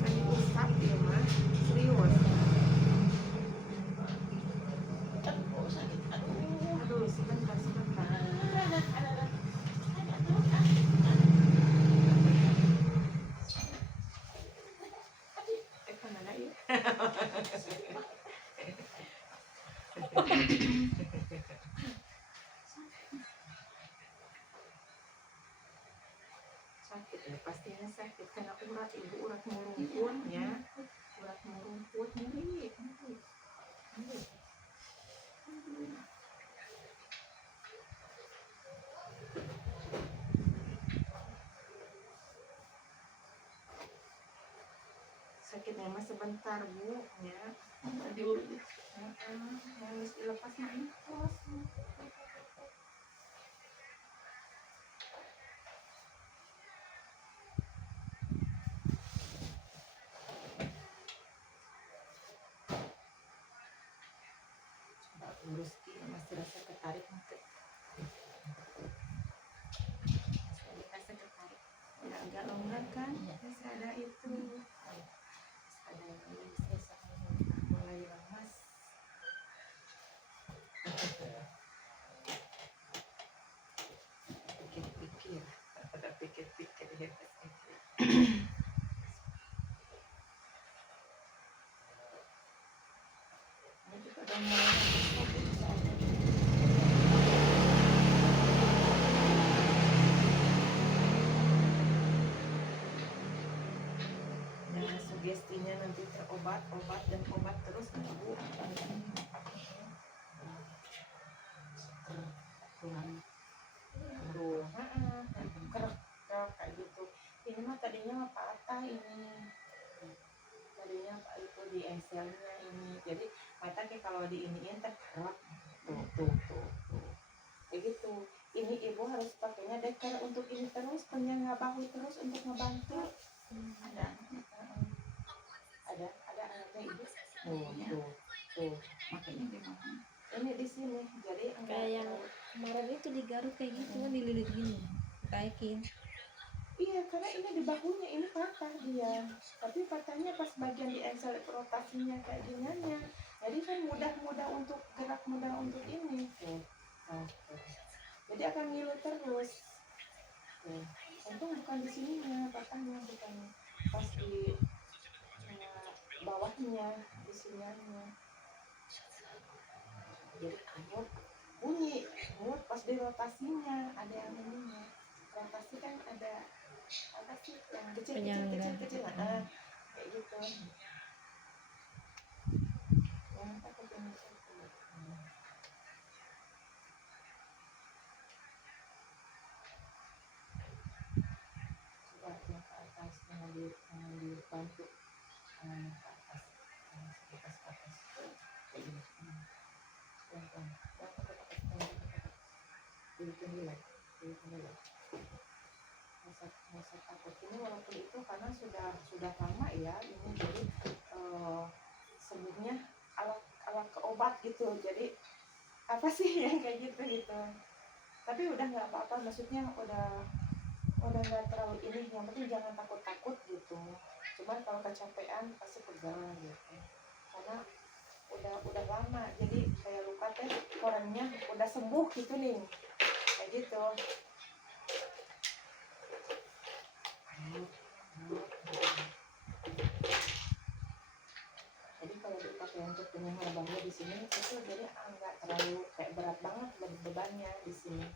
Kan diusap ya mah, serius. Oh, sakit. Aduh. Aduh, sebentar. Kemana ya? Sakit ya, pastinya sakit karena urat ibu, urat merumput ya, urat merumput nyeri. Sakitnya mah sebentar, Bu, ya. Diurut. Harus dilepas nafas. Coba urus masih rasa ketarik masih rasa ketarik. Udah agak longgar kan? Masih ada itu. Ada yang bisa mulai lemas. Pikir-pikir ya. Ini juga udah mulai nah, sugestinya nanti obat terus Bu. Kurang. Tuh, kerak kayak gitu. Ini mah tadinya mah patah ini. Tadinya itu di engselnya ini. Jadi mata kayak kalau diiniin terkerak. Tuh. Kayak gitu. Ini ibu harus pakainya deker untuk ini terus, penyangga bahu terus untuk ngebantu. Ada anaknya ibu. Tuh. Makanya dia mau. Ini di sini. Jadi Kayak yang kemarin itu digaruk kayak gitu kan, dililit gini, taikin. iya, karena ini di bahunya ini patah dia. Tapi patahnya pas bagian di engsel rotasinya kayak giniannya. Jadi kan mudah untuk gerak, mudah untuk ini. Jadi akan ngilu terus. Untung bukan di sininya patahnya, bukan pas di bawahnya, di sininya. Jadi anyut bunyi, pas di rotasinya ada yang ininya. Rotasi kan ada apa sih yang Penyangga. kecil kayak gitu yang takut ini coba yang ke atas jangan dibantu tangannya ke atas ke atas kayak gini pelan-pelan dibikin relax nggak usah takut ini walaupun itu karena sudah lama ya ini jadi sembuhnya alat ke obat gitu jadi apa sih yang kayak gitu tapi udah nggak apa-apa maksudnya udah nggak terlalu ini yang penting jangan takut gitu cuman kalau kecapean pasti pegang gitu karena udah lama jadi kayak luka teh orangnya udah sembuh gitu nih kayak gitu. Jadi kalau dipakai untuk penyangga bahu di sini itu jadi nggak terlalu kayak berat banget bebannya di sini.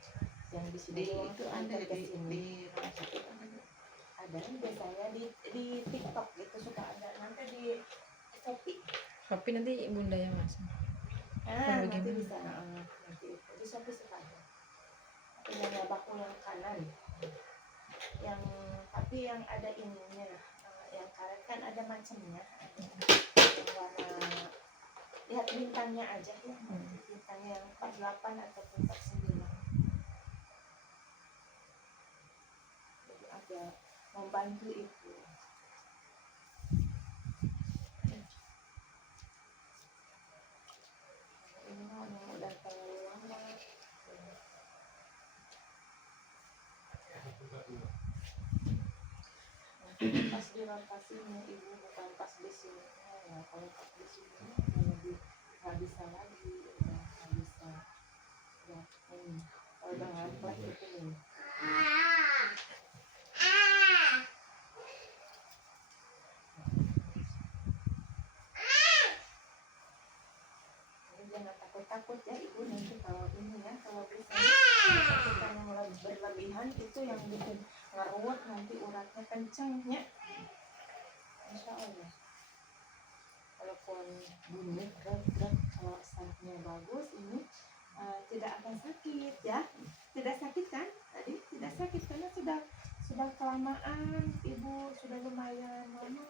Yang di sini Itu ada di sini. di rumah sakit Ada biasanya di TikTok gitu suka ada nanti di Shopee. Tapi nanti bunda yang masuk. Nanti gimana? bisa nanti di Shopee suka ada. Penyangga bahu yang kanan. Yang tapi yang ada ininya yang karet kan ada macamnya ada yang warna lihat bintangnya aja ya bintangnya yang 48 atau 49 jadi ada membantu itu pas di rotasinya ibu, bukan pas di sini ya. Kalau pas di sini udah lebih nggak bisa lagi, udah nggak bisa ya. Ini kalau udah ngeplek itu nih. Jadi jangan takut-takut ya ibu, nanti kalau ini ya, kalau bisa kesakitan yang berlebihan itu yang bikin ngeruwet, nanti uratnya kencang ya. Insya Allah. Walaupun bunyi gerak-gerak, kalau sarafnya bagus ini tidak akan sakit ya. Tidak sakit kan? Tadi tidak sakit karena sudah kelamaan ibu, sudah lumayan lama.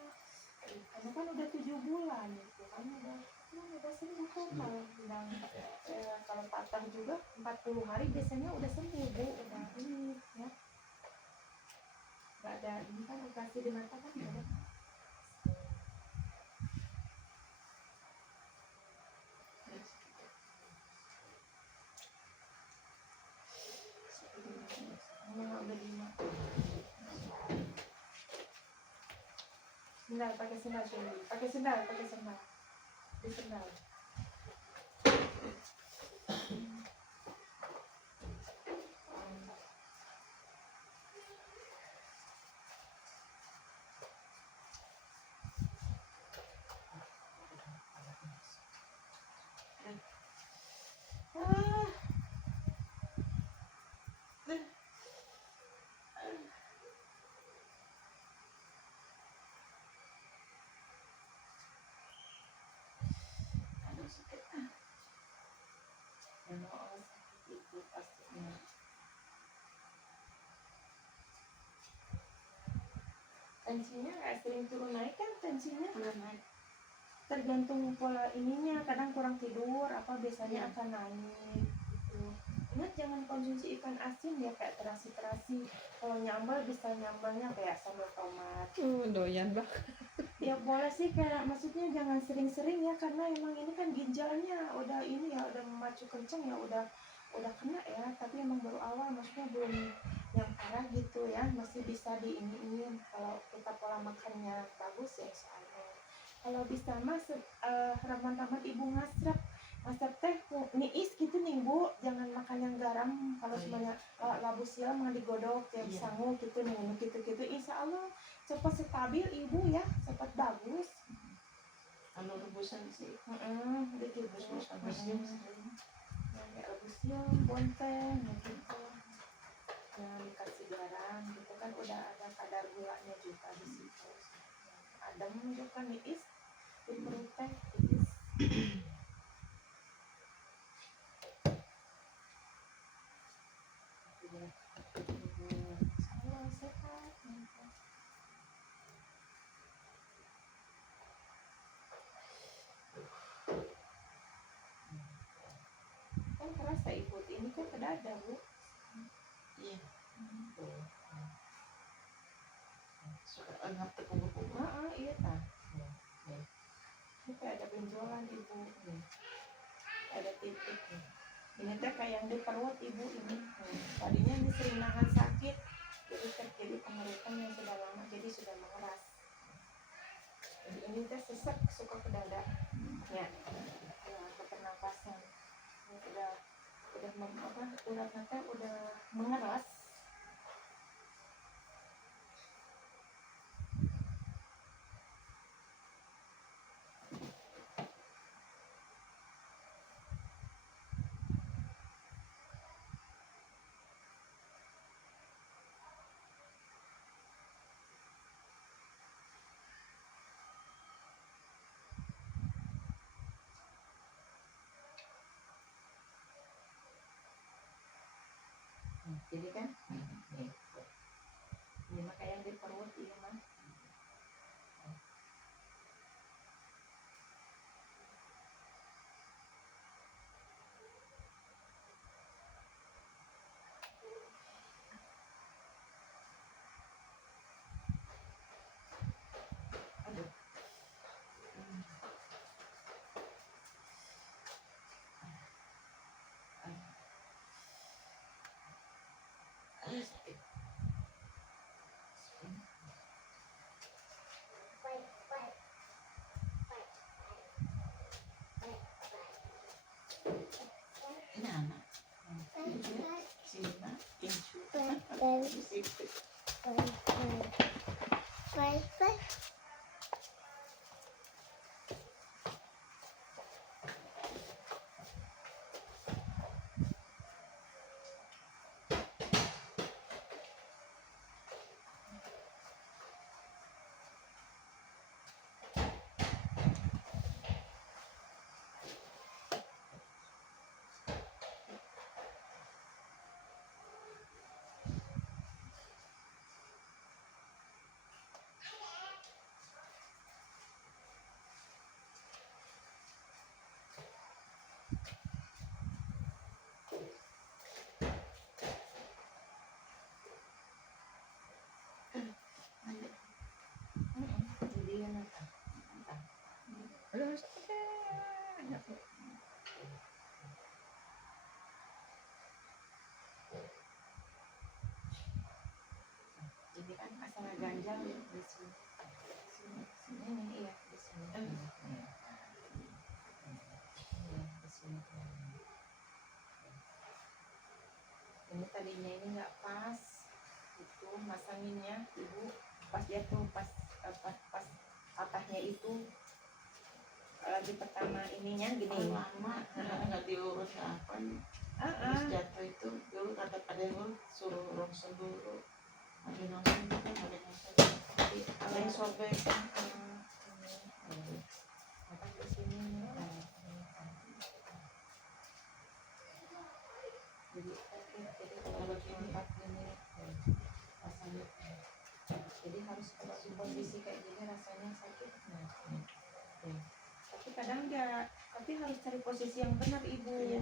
Kamu kan udah 7 bulan itu, kamu udah sembuh total. Bilang kalau patah juga 40 hari biasanya udah sembuh bu, udah ini ya. Gak ada ini kan operasi di mata kan nggak ada. Udah 5. Sendal, pakai sendal dulu. Pakai sendal. Di sendal. Aduh sakit. Ya Allah, sakit itu pastinya. Tensinya nggak sering turun naik kan tensinya? naik. Tergantung pola ininya, kadang kurang tidur apa biasanya akan naik gitu. Ingat jangan konsumsi ikan asin ya, kayak terasi. Kalau nyambal bisa nyambalnya kayak sambal tomat. Doyan bah. Ya boleh sih, kayak maksudnya jangan sering-sering ya, karena emang ini kan ginjalnya udah ini ya, udah memacu kenceng ya, udah kena ya, tapi emang baru awal, maksudnya belum yang parah gitu ya, masih bisa di ini kalau kita pola makannya bagus ya insya Allah. Kalau bisa mas raman-raman ibu ngasrap teh niis gitu nih bu, jangan makan yang garam. Kalau semuanya labu siam mah digodok tiap sangu gitu nih, gitu insya Allah cepat stabil ibu ya, cepat bagus. Kalau rebusan sih Gitu. rebus Kayak rebus siam, bonteng gitu. Yang dikasih garam gitu kan, udah ada kadar gulanya juga di situ. Adem juga niis di perut teh niis. Allah sehat. Kan kerasa ibu ini kan ke dada bu. iya suka angkat ke punggung. Iya tak. Ini kayak ada benjolan ibu. Ada titik nih. Ini teh kayak yang di perut ibu ini. Tadinya ini sering nahan sakit, jadi terjadi pengeritan yang sudah lama, jadi sudah mengeras. Jadi ini teh sesek suka ke dada. Ya, ke pernapasan. Ini udah uratnya teh udah mengeras. Jadi kan gitu. Jadi ya nanti. Terus Ini kan masalah ganjal ya di sini. Ini iya di sini. Iya, di sini. Ini tadinya ini nggak pas, itu masanginnya ibu pas jatuh pas patahnya itu lagi pertama ininya gini. Lama nggak diurus apa nih. Terus jatuh itu dulu kata pada yang suruh ronsen dulu. Ada nonton juga, ada nonton. Ada yang sobek. Apa di sini? Jadi kalau empat ini rasanya. Jadi harus posisi kayak gini rasanya sakit. Tapi kadang enggak. Tapi harus cari posisi yang benar ibu.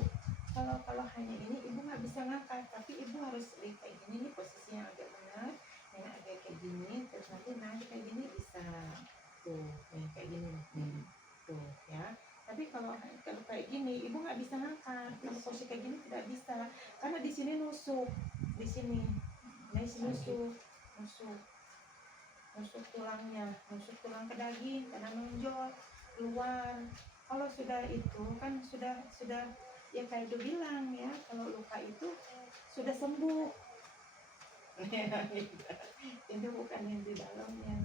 Kalau hanya ini ibu nggak bisa ngangkat. Tapi ibu harus kayak gini nih posisi yang agak benar. Yang agak kayak gini. Terus nanti naik kayak gini bisa. Tuh, kayak gini nih. Tuh ya. Tapi kalau kayak gini ibu nggak bisa ngangkat. Kalau posisi kayak gini tidak bisa. Karena di sini nusuk. Di sini. Nah, di sini nusuk tulangnya, nusuk tulang ke daging karena menonjol keluar. Kalau sudah itu kan sudah ya kayak udah bilang ya, kalau luka itu sudah sembuh. Itu bukan yang di dalamnya.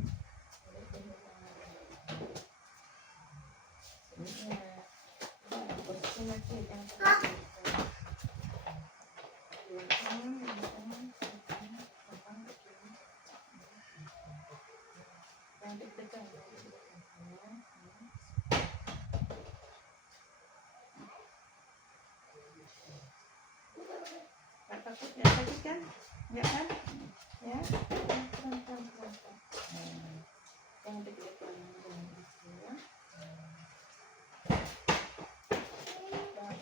Posisi lagi yang deg-degan. Nggak takut, nggak sakit kan? Nggak kan? Ya, pelan-pelan. Yang deg-degan ya.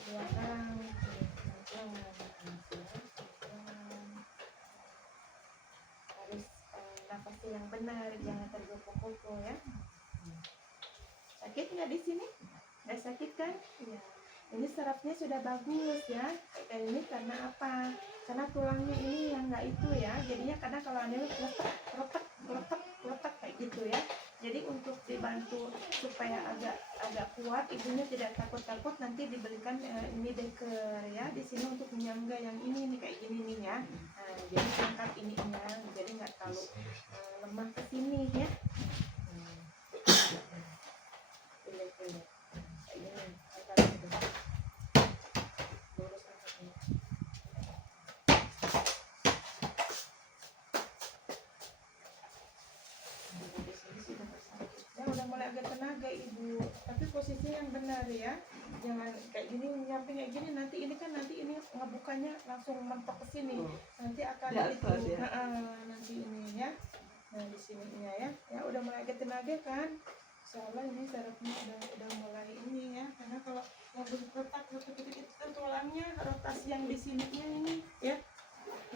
Belakang, harus nafas yang benar, jangan tergopoh-gopoh ya. Sakit nggak di sini? Nggak sakit kan? Iya. Ini sarafnya sudah bagus ya. Kayak ini karena apa? Karena tulangnya ini yang nggak itu ya. Jadinya kadang kalau aneh letak kayak gitu ya. Jadi untuk dibantu supaya agak kuat, ibunya tidak takut nanti diberikan ini deker ya di sini untuk menyangga yang ini nih kayak gini nih ya. Nah, jadi angkat ininya, jadi nggak terlalu lemah ke sini ya. Pilih kayak gini, angkat gitu. Lurus angkatnya. Ya udah mulai agak tenaga ibu, tapi posisinya yang benar ya, jangan kayak gini nyamping kayak gini, nanti ini ngebukanya langsung mentok ke sini, nanti akan itu nanti ini ya. Nah di sininya ya udah mulai agak tenaga kan, insyaallah ini sarafnya udah mulai ini ya, karena kalau yang retak itu tulangnya rotasi yang di sininya ini ya,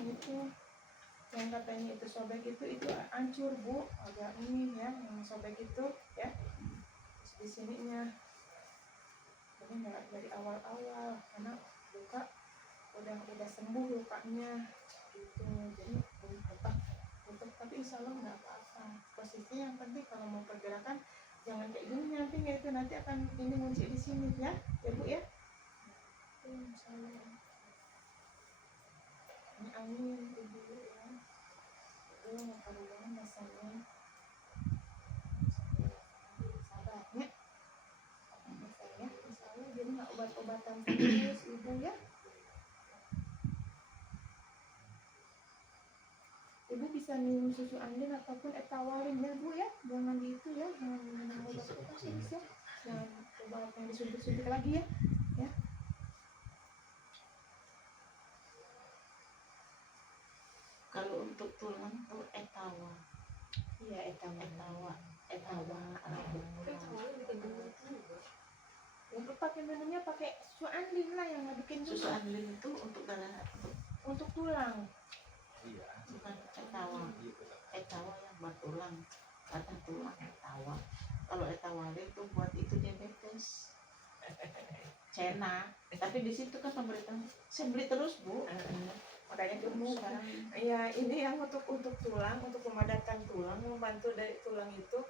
itu yang katanya itu sobek itu hancur bu, agak ini ya yang sobek itu ya. Terus di sininya jadi nggak dari awal karena luka udah sembuh lukanya gitu, jadi tetap tapi insya Allah nggak apa-apa. Posisi yang penting kalau mau pergerakan jangan kayak gini nanti nggak itu, nanti akan ini ngunci di sini ya bu ya. Insya Allah ini angin dulu ya. nggak karuan rasanya. Sabarnya saya insya Allah jadi nggak obat-obatan terus ibu ya. Ibu bisa minum susu andin ataupun etawarin ya bu ya, jangan di itu ya, jangan minum obat obat ya, jangan obat yang disuntik-suntik lagi ya. Kalau untuk tulang tuh etawa Iya etawa untuk pakai minumnya pakai susu andin lah yang nggak bikin susu juga. anlin itu untuk darah Untuk tulang bukan etawa yang buat tulang kata tulang etawa. Kalau etawa itu buat itu diabetes cena, tapi di situ kan pemerintah saya beli terus bu. makanya gemuk Sekarang ya. Ini yang untuk tulang, untuk pemadatan tulang, membantu dari tulang itu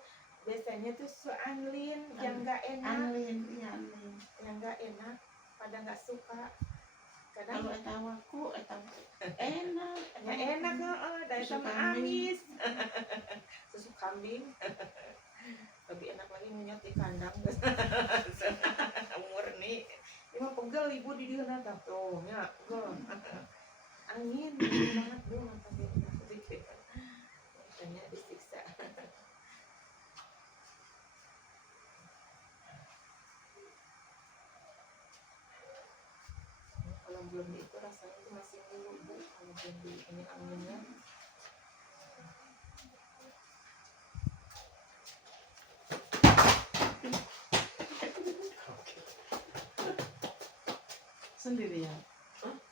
biasanya tuh susu anlin yang nggak enak, anlin, iya anlin. yang nggak enak pada nggak suka. Kalau Kadang etawaku etawa enak, ya enak dari Susu sama kambing. amis. Susu kambing lebih enak lagi ngunyah di kandang. Murni emang pegel ibu di dia nata tuh ya pegel. Angin banget bu mata dia sedikit makanya disiksa. Kalau belum di itu rasanya itu masih dulu bu, kalau belum di ini anginnya. sendirian.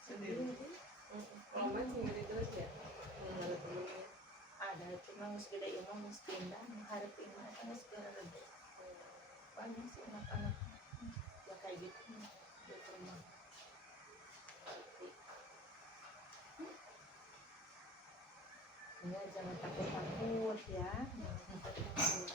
Sendiri. Obat sendiri terus ya. Ada cuma harus beda ilmu harus pindah harus pindah harus pindah banyak sih anak-anak ya kayak gitu di rumah. Ya jangan takut-takut ya, jangan takut-takut.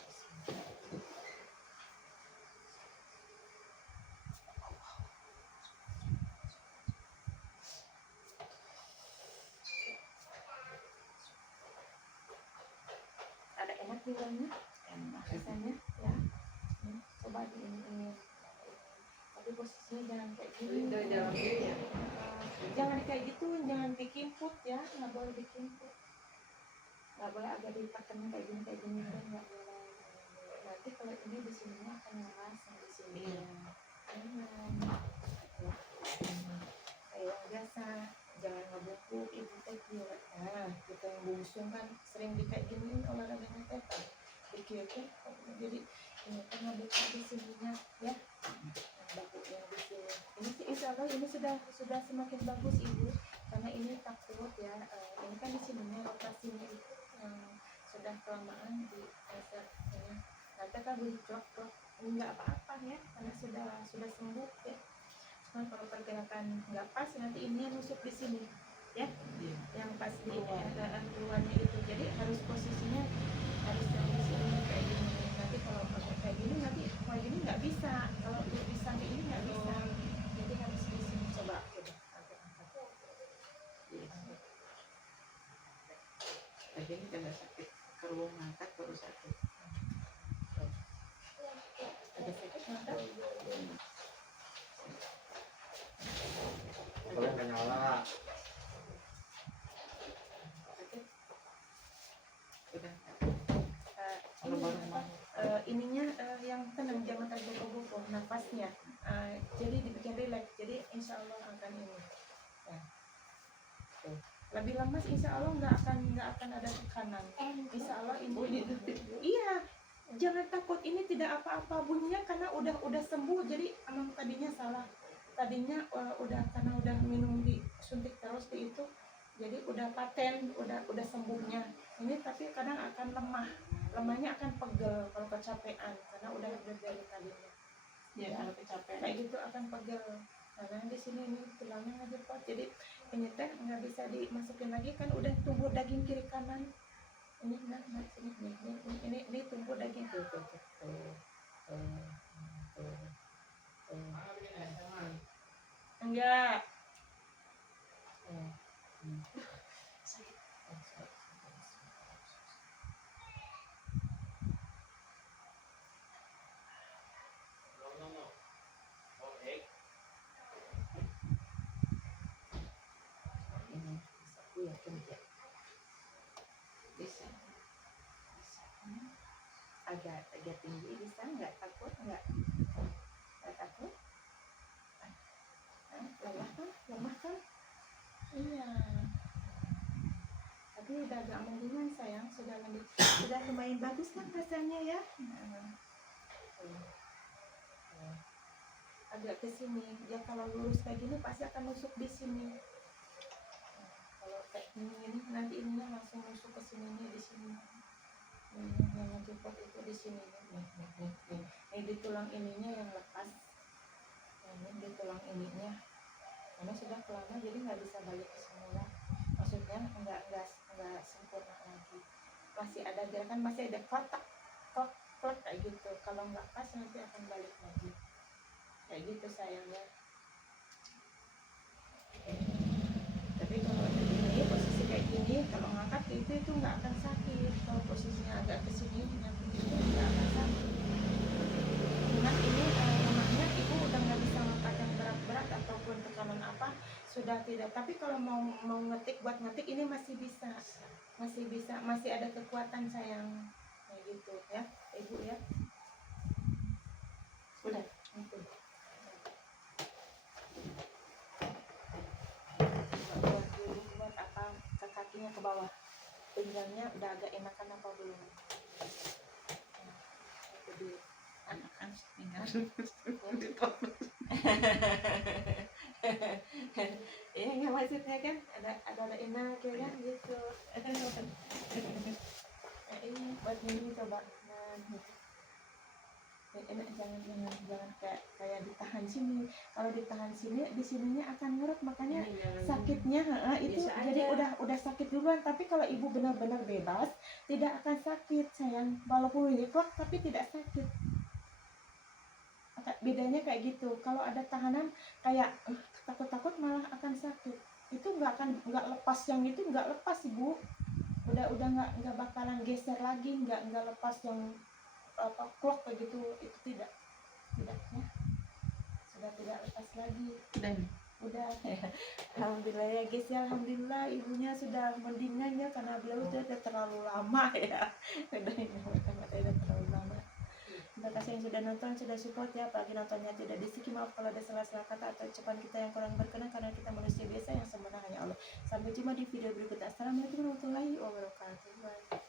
Ada enak di dalamnya Enak. rasanya ya. Coba di ini tapi posisinya jangan kayak gini. Dari dalam ini ya. Jangan kayak gitu, jangan dikimput ya, nggak boleh dikimput, nggak boleh agak ditekan kayak gini kan nggak boleh. Nanti kalau ini di sininya akan ngeras yang di sini Iya. enak kayak yang biasa. Jangan ngebungkuk ibu teh ya. Nah kita yang bungsung kan sering di kayak gini olahraganya teh kan dikir teh jadi ini kan ngebungkuk di sininya ya. Bagus yang di sini. Ini sih insya Allah ini sudah semakin bagus ibu, karena ini takut ya. Ini kan di sininya rotasinya itu yang sudah kelamaan di laser ini. Nanti kan buncok nggak apa-apa ya, karena sudah sembuh ya. Cuma kalau pergerakan nggak pas nanti ini yang nusuk di sini ya, Iya. yang pas di keluarnya itu. Jadi harus posisinya harus yang di sini kayak gini. Nanti kalau pakai kayak gini nanti kayak gini nggak bisa, kalau di samping ini nggak bisa, jadi harus di sini. Coba angkat. Lagi ini kada sakit, kalau ngangkat baru sakit. Ada sakit nggak? Boleh nggak nyala? Sakit. Sudah. Ini Baru apa, ininya yang tenang, jangan tergopoh-gopoh nafasnya. Jadi dibikin rileks, jadi insya Allah akan ini ya. Lebih lemas insya Allah nggak akan ada tekanan, insya Allah ini. Iya, jangan takut, ini tidak apa-apa bunyinya karena udah sembuh. Jadi emang tadinya salah, tadinya karena udah minum disuntik terus di itu, jadi udah paten, udah sembuhnya. Ini tapi kadang akan lemahnya akan pegel kalau kecapean karena udah dari tadinya. Ya, kalau kecapean. Kayak gitu akan pegel. Karena di sini ini tulangnya nggak dipot, jadi ini teh nggak bisa dimasukin lagi kan udah tumbuh daging kiri kanan. Ini nggak ini tumbuh daging tuh. Enggak. agak tinggi bisa nggak takut nggak takut lemah kan Iya. Tapi udah agak mendingan sayang, sudah lumayan bagus kan rasanya ya. Agak ke sini. Ya kalau lurus kayak gini pasti akan nusuk di sini. Kalau kayak ini nanti ininya langsung nusuk ke sininya di sini. Yang ngejepot itu di sini. Ini di tulang ininya yang lepas. Ini di tulang ininya. Ini sudah kelama jadi nggak bisa balik ke semula. Maksudnya nggak sempurna lagi. Masih ada gerakan, masih ada kotak kayak gitu. Kalau nggak pas nanti akan balik lagi. Kayak gitu sayangnya. Tapi kalau ini posisi kayak gini, kalau ngangkat itu nggak akan sakit. Kalau posisinya agak ke sini nanti itu nggak akan sakit. Cuman ini namanya ibu udah nggak bisa ngangkat yang berat-berat ataupun tekanan apa sudah tidak. Tapi kalau mau buat ngetik ini masih bisa, masih ada kekuatan sayang. Kayak gitu ya ibu ya. Udah. Itu. Buat apa ke kakinya ke bawah, pinggangnya udah agak enakan apa belum? Nah, itu dulu. Anak-anak tinggal Iya nggak maksudnya kan ada enak ya kan gitu. Nah, ini buat ini coba. Nah, gitu. Enak, jangan kayak ditahan sini. Kalau ditahan sini di sininya akan ngeret, makanya sakitnya itu Biasa jadi aja. udah sakit duluan. Tapi kalau ibu benar-benar bebas tidak akan sakit sayang, walaupun nyekok tapi tidak sakit. Bedanya kayak gitu. Kalau ada tahanan kayak takut-takut malah akan sakit. Itu nggak lepas, yang itu nggak lepas ibu. Udah nggak bakalan geser lagi, nggak lepas yang apa klok kayak gitu, itu tidak ya, sudah tidak lepas lagi. dan Udah ya. Alhamdulillah ya guys ya, alhamdulillah ibunya sudah mendingan ya, karena beliau udah terlalu lama ya. Udah terlalu lama. Terima kasih yang sudah nonton, sudah support ya, apalagi nontonnya tidak di-skip. Maaf kalau ada salah-salah kata atau ucapan kita yang kurang berkenan, karena kita manusia biasa yang sempurna hanya Allah. Sampai jumpa di video berikutnya. Assalamualaikum warahmatullahi wabarakatuh. Bye.